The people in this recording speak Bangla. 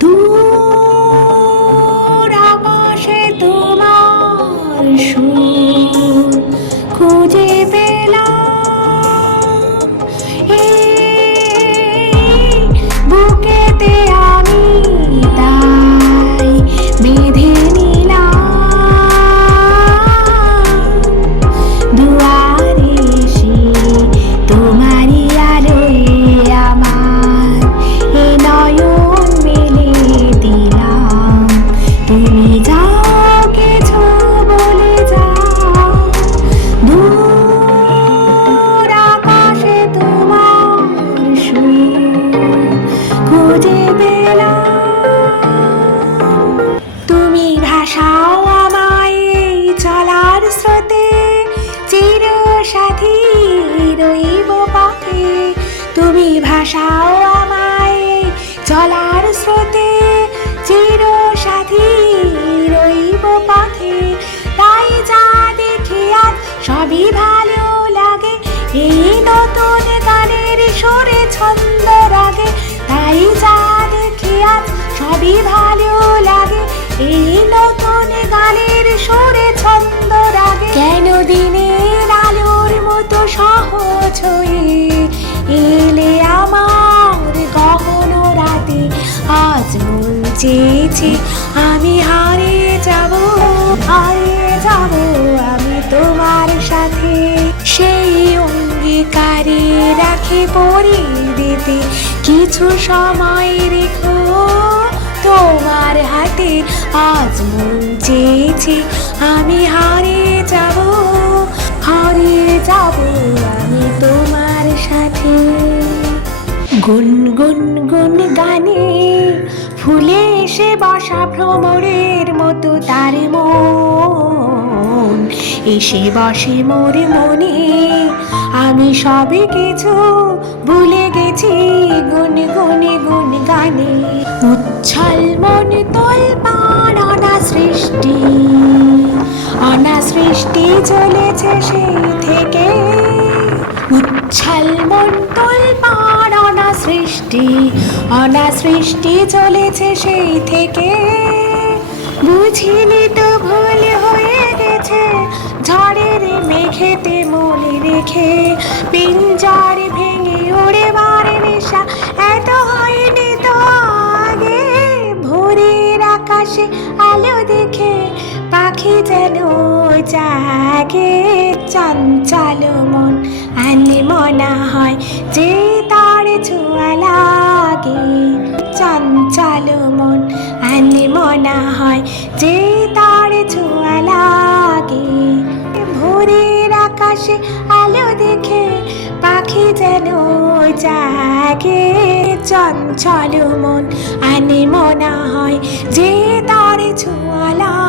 দূর আকাশে তোমার সুর খুঁজে পেলাম, এই বুকেতে আমি তাই বেঁধে নিলাম। দুয়ারে এসে তোমারই আলোয় আমার এ নয়ন মেলে দিলাম। তুমি যাও কিছু বলে যাও, দূর আকাশে তোমার সুর খুঁজে পেলাম। তুমি ভাসাও আমায় এই চলার স্রোতে, চির সাথী রইব পথে। তুমি ভাসাও আমায় এই চলার স্রোতে, চির সাথী রইব পথে। তাই যা দেখি আজ সবই ভালো লাগে, এই নতুন গানের সুরে ছন্দ রাগে। তাই যা দেখি আজ সবই ভালো লাগে, এই নতুন গানের সুরে ছন্দ রাগে। কেন দিনের আলোর মতো সহজ হয়ে এলে আমার গহন রাতে। আজ মন চেয়েছে আমি হারিয়ে যাব, হারিয়ে যাব আমি তোমার সাথে। সেই অঙ্গীকারে রাখে পরিয়ে দিতে কিছু সময় রেখো তোমার হাতে। আজ মন চেয়েছে আমি হারিয়ে যাব, হারিয়ে যাব আমি তোমার সাথে। গুন গুন গুন গানে ফুলে এসে বসা ভ্রমরের মতো তার মন এসে বসে মোর মনে। আমি সবে কিছু ভুলে গেছি গুন গুনে গুন গানে। উচ্ছল মন তোলপাড় অনা সৃষ্টি, অনা সৃষ্টি চলেছে সেই থেকে। উচ্ছল মন তোলপাড় অনা সৃষ্টি, অনা সৃষ্টি চলেছে সেই থেকে। বুঝিনি তো ভুল হয়ে গেছে ঝড়ের মেঘেতে মনে রেখে। পিঞ্জর ভেঙে উড়ে বারে নেশা এত হয়নি তো আগে। ভোরের আকাশে আলো দেখে পাখি যেন জাগে। চঞ্চল মন আনলে মনে হয় যে তার ছোঁয়া লাগে। চঞ্চল মন আনলে মনে হয় যে তার ছোঁয়া লাগে। ভোরের আকাশে আলো দেখে পাখি যেন জাগে। চঞ্চল মন আনে মনে হয় যে তার ছোঁয়া লাগে।